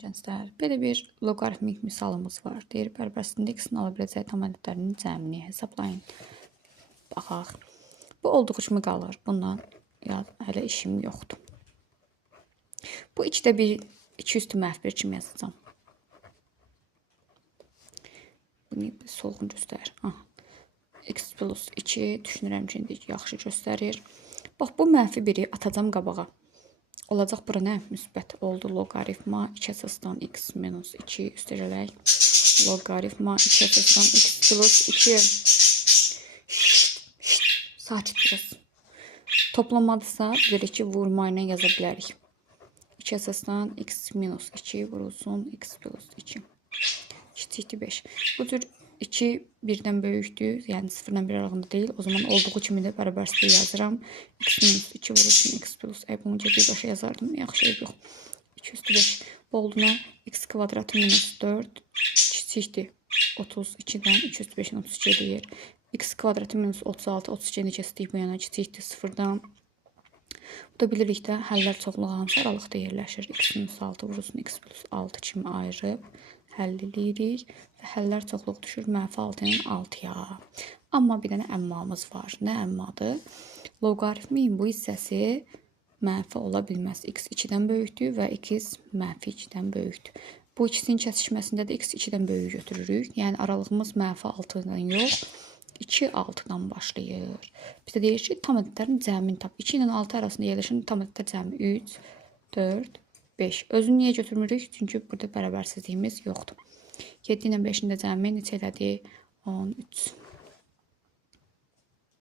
Gənclər, belə bir loqaritmik misalımız var. Deyir, bərabərində x-in ala biləcəyi tam ədədlərinin cəmini hesablayın. Baxaq. Bu olduğu kimi qalır. Bundan hələ işim yoxdur. Bu 2-də 1, 2 üstü -1 kimi yazacağım. Bunu solğun göstərir. X plus 2 düşünürəm ki, indi yaxşı göstərir. Bax, bu -1-i atacağım qabağa. Olacaq bura nə? Müsbət oldu loqaritma 2 əsasdan x minus 2 üstəgələk. Loqaritma 2 əsasdan x plus 2. Sakit biraz. Toplamadısa bilirik ki, vurma ilə yaza bilərik. 2 əsasdan x minus 2 vurulsun x plus 2. Kiçikdir 5. Bu cür 2 1-dən böyükdür, yəni 0-dan 1 aralığında deyil. O zaman olduğu kimi də bərabərsizlik yazıram. X minus 2 vurulsun x plus. Bunca birbaşa yazardım. Yaxşı, yox. 2 üstü 5 olduğuna x kvadratı minus 4 kiçikdir 32-dən 2 üstü 5-in 32 edir. X kvadratı minus 36, 32 neçəsidir bu yana kiçikdir 0-dan. Bu da bilirik də həllər çoxluğu hansı aralıqda yerləşir. X minus 6 vurulsun x plus 6 kimi ayırıb həll edirik və həllər çoxluq düşür -6-nın 6-ya. Amma bir dənə əmmamız var. Nə əmmadır? Loqaritmin bu hissəsi mənfi ola bilməz. X 2-dən böyükdür və x -2-dən böyükdür. Bu ikisinin kəsişməsində də x 2-dən böyük götürürük. Yəni aralığımız -6-dan yox, 2 6-dan başlayır. Biz də deyir ki, tam ədədlərin cəmini tap. 2 ilə 6 arasında yerləşən tam ədədlər cəmi 3, 4, 5. Özünü niyə götürmürük? Çünki burada bərabərsizliyimiz yoxdur. 7 ilə 5-in də cəmi neçə elədi? 13.